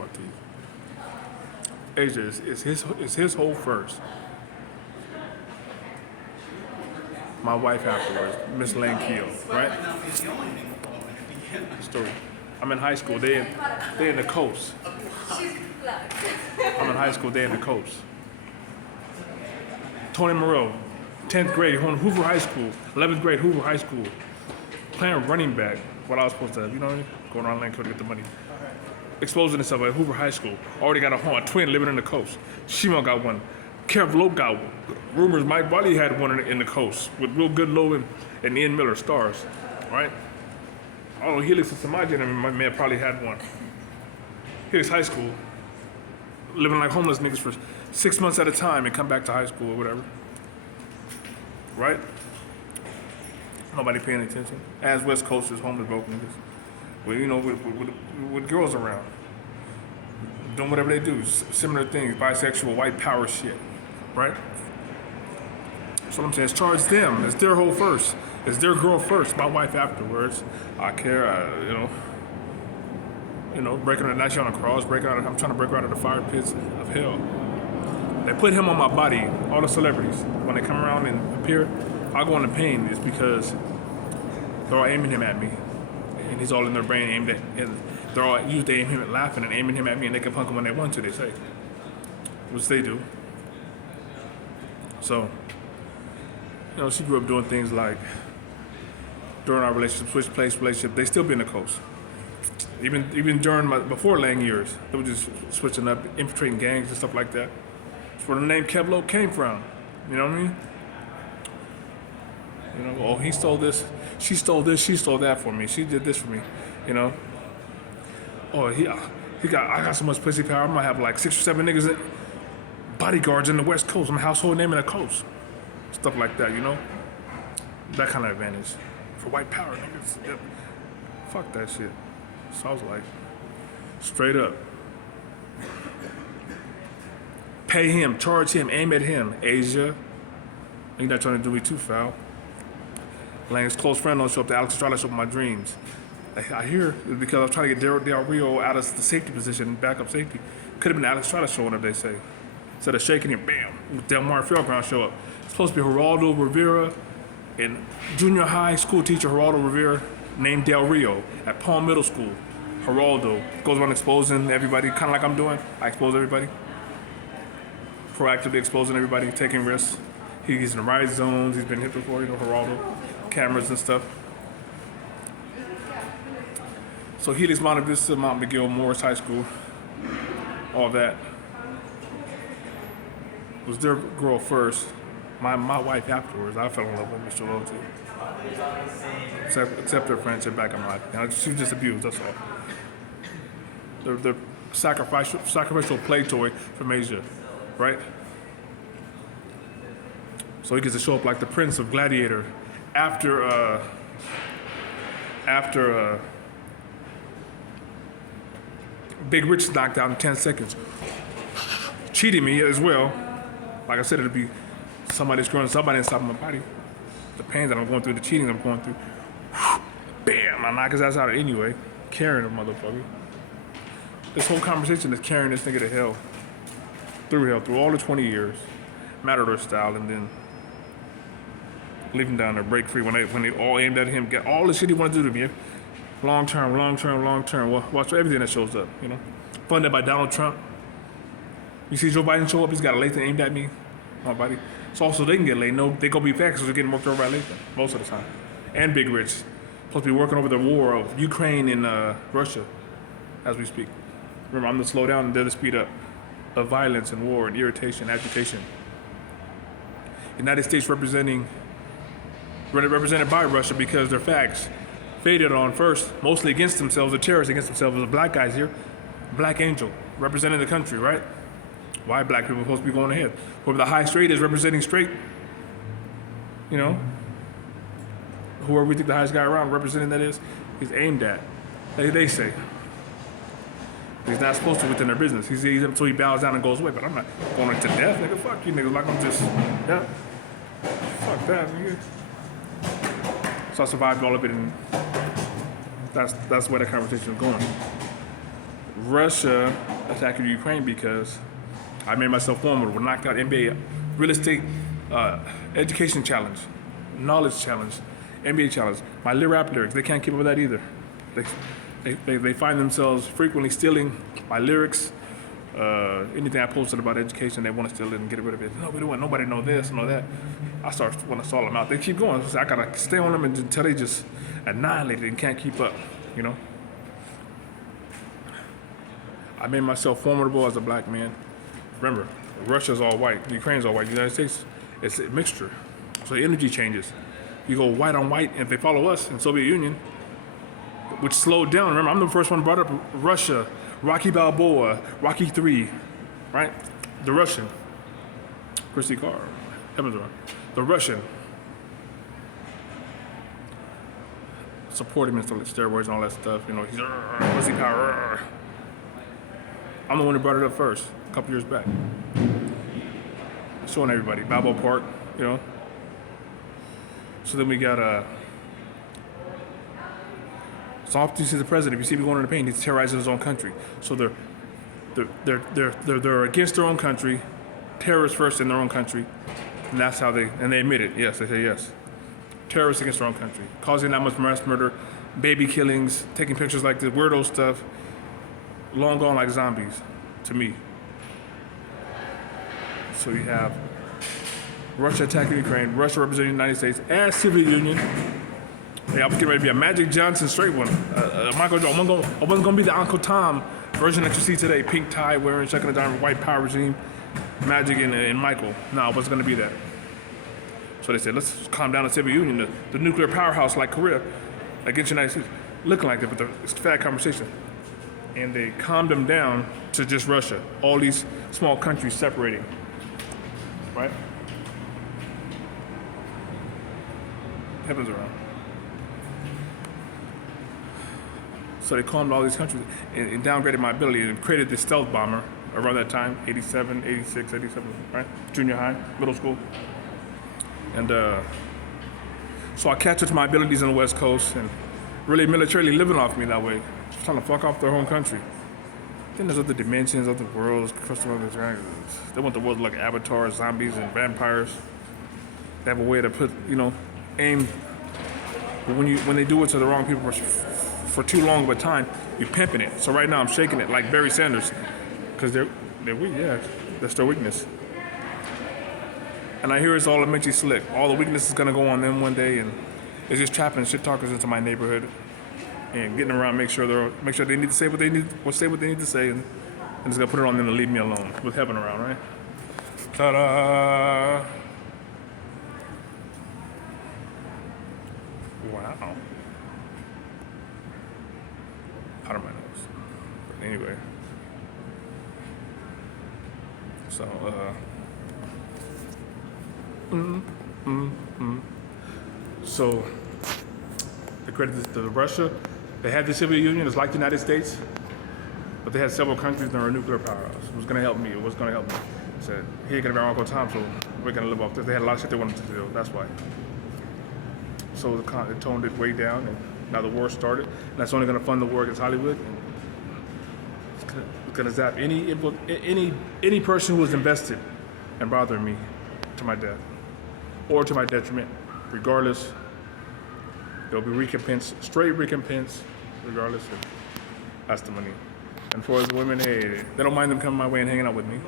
buck teeth. Asia is his whole first. My wife afterwards, Miss Lang Keo, right? Story. I'm in high school. They in the coast. I'm in high school. They in the coast. Tony Morrell, 10th grade, Hoover High School, 11th grade, Hoover High School, playing running back. What I was supposed to have, you know what I mean? Going around Lang Keo to get the money. Exposing himself at Hoover High School. Already got a twin living in the coast. Shemale got one. Kev Lowe got one. Rumors Mike Wiley had one in the coast with Real Good Lowe and Ian Miller stars, right? I don't know, Helix and Samaji may have probably had one. Helix High School, living like homeless niggas for 6 months at a time and come back to high school or whatever, right? Nobody paying attention. As West Coasters, homeless broke niggas. Well, you know, with girls around, doing whatever they do, similar things, bisexual, white power shit, right? That's what I'm saying. It's charge them. It's their whole first. It's their girl first. My wife afterwards. I care. Breaking her. Now she on a cross. I'm trying to break her out of the fire pits of hell. They put him on my body. All the celebrities, when they come around and appear, I go into pain. It's because they're all aiming him at me, and he's all in their brain aimed at. And they're all used to aim him at laughing and aiming him at me, and they can punk him when they want to. They say, which they do. So, she grew up doing things like during our relationship, switch place relationship. They still be in the coast. Even during my before Lang years, they were just switching up, infiltrating gangs and stuff like that. That's where the name Kev Lowe came from. You know what I mean? Oh, he stole this, she stole that for me. She did this for me. Oh, I got so much pussy power. I might have like 6 or 7 niggas, bodyguards in the West Coast. I'm a household name in the coast. Stuff like that, That kind of advantage. For white power, niggas. Yeah. Fuck that shit. So I was like, straight up. Pay him, charge him, aim at him. Asia. You're not trying to do me too foul. Lang's close friend don't show up. The Alex Estrada show up in my dreams. I hear because I was trying to get Del Rio out of the safety position, backup safety. Could have been Alex Estrada showing up, they say. Instead of shaking him, bam, Del Mar Fairground show up. It's supposed to be Geraldo Rivera and junior high school teacher Geraldo Rivera named Del Rio at Palm Middle School. Geraldo goes around exposing everybody, kind of like I'm doing. I expose everybody. Proactively exposing everybody, taking risks. He's in the right zones. He's been hit before, Geraldo. Cameras and stuff. So Helix, Monte Vista, Mount McGill, Morris High School, all that. Was their girl first. My wife afterwards. I fell in love with Mr. Lowe too. Except her friendship back in life. She was just abused, that's all. They're sacrificial play toy from Asia, right? So he gets to show up like the Prince of Gladiator after Big Rich knocked out in 10 seconds. Cheating me as well. Like I said, it'll be somebody screwing somebody inside my body. The pain that I'm going through, the cheating I'm going through. Bam! I knock his ass out anyway. Carrying a motherfucker. This whole conversation is carrying this nigga to hell. Through all the 20 years. Matador style, and then leave him down there, break free when they all aimed at him, get all the shit he wanted to do to me. Long term. Watch everything that shows up, Funded by Donald Trump. You see Joe Biden show up, he's got a Lathan aimed at me, my body. So also they can get laid. No, they gonna be fat because they're getting worked over by Lathan most of the time. And Big Rich. Supposed to be working over the war of Ukraine and Russia as we speak. Remember, I'm the slow down and they're the speed up of violence and war and irritation, agitation. United States represented by Russia because their facts faded on first, mostly against themselves, the terrorists against themselves. The black guys here, Black Angel, representing the country, right? Why black people are supposed to be going ahead? Whoever the high straight is representing straight, whoever we think the highest guy around representing that is, he's aimed at. They say. He's not supposed to within their business. He's up until he bows down and goes away. But I'm not going to death, nigga. Fuck you, nigga. Like I'm just, yeah. Fuck that, nigga. So I survived all of it, and that's where the conversation is going. Russia attacking Ukraine because I made myself formidable, knocked out NBA real estate education challenge, knowledge challenge, NBA challenge. My rap lyrics, they can't keep up with that either. They find themselves frequently stealing my lyrics. Anything I posted about education, they want to steal it and get rid of it. No, we don't want nobody to know this, know that. I start want to stall them out. They keep going. So I gotta stay on them until they just annihilate it and can't keep up. You know. I made myself formidable as a black man. Remember, Russia's all white, Ukraine's all white, the United States, it's a mixture. So the energy changes. You go white on white, and if they follow us in Soviet Union, which slowed down. Remember, I'm the first one brought up Russia, Rocky Balboa, Rocky 3, right? The Russian, Christy Carr, heavens around. The Russian supported him and steroids and all that stuff. You know, he's pussy power. I'm the one who brought it up first, a couple years back. Showing everybody, Balboa Park, you know. So then we got so often you see the president, if you see him going in the pain, he's terrorizing his own country. So they're against their own country, terrorists first in their own country, and that's how they admit it. Yes, they say yes. Terrorists against their own country, causing that much mass murder, baby killings, taking pictures like this, weirdo stuff, long gone like zombies, to me. So you have Russia attacking Ukraine, Russia representing the United States, and Soviet Union. Hey, I was getting ready to be a Magic Johnson straight one. Michael Jordan. I wasn't gonna be the Uncle Tom version that you see today, pink tie wearing, checking it down, white power regime, Magic and Michael. No, I wasn't gonna be that. So they said, let's calm down the Soviet Union, the nuclear powerhouse like Korea, against the United States, looking like that, but it's a fat conversation. And they calmed them down to just Russia, all these small countries separating, right? Heavens around. So they calmed all these countries and downgraded my ability and created this stealth bomber around that time, 87, 86, 87, right? Junior high, middle school. And so I catch up to my abilities on the West Coast and really militarily living off me that way, just trying to fuck off their home country. Then there's other dimensions, other worlds, crystal other dragons. They want the world like avatars, zombies, and vampires. They have a way to put, aim. But when they do it to the wrong people for too long of a time, you're pimping it. So right now I'm shaking it like Barry Sanders, because they're weak. Yeah, that's their weakness. And I hear it's all mentally slick. All the weakness is gonna go on them one day, and it's just trapping shit talkers into my neighborhood and getting around, make sure they need to say what they need, or say what they need to say, and just gonna put it on them to leave me alone with heaven around, right? Ta-da! Wow. Out of my nose. But anyway. So, So, they credited to Russia. They had the Soviet Union, it's like the United States, but they had several countries that were a nuclear powerhouse. It was gonna help me, it was gonna help me. They said, he ain't gonna be our Uncle Tom, so we're gonna live off this. They had a lot of shit they wanted to do, that's why. So it toned it way down, and now the war started. And that's only gonna fund the war against Hollywood. And it's gonna zap any person who was invested and bothering me to my death, or to my detriment. Regardless, there'll be recompense, straight recompense, regardless. That's the money. And for the women, hey, they don't mind them coming my way and hanging out with me.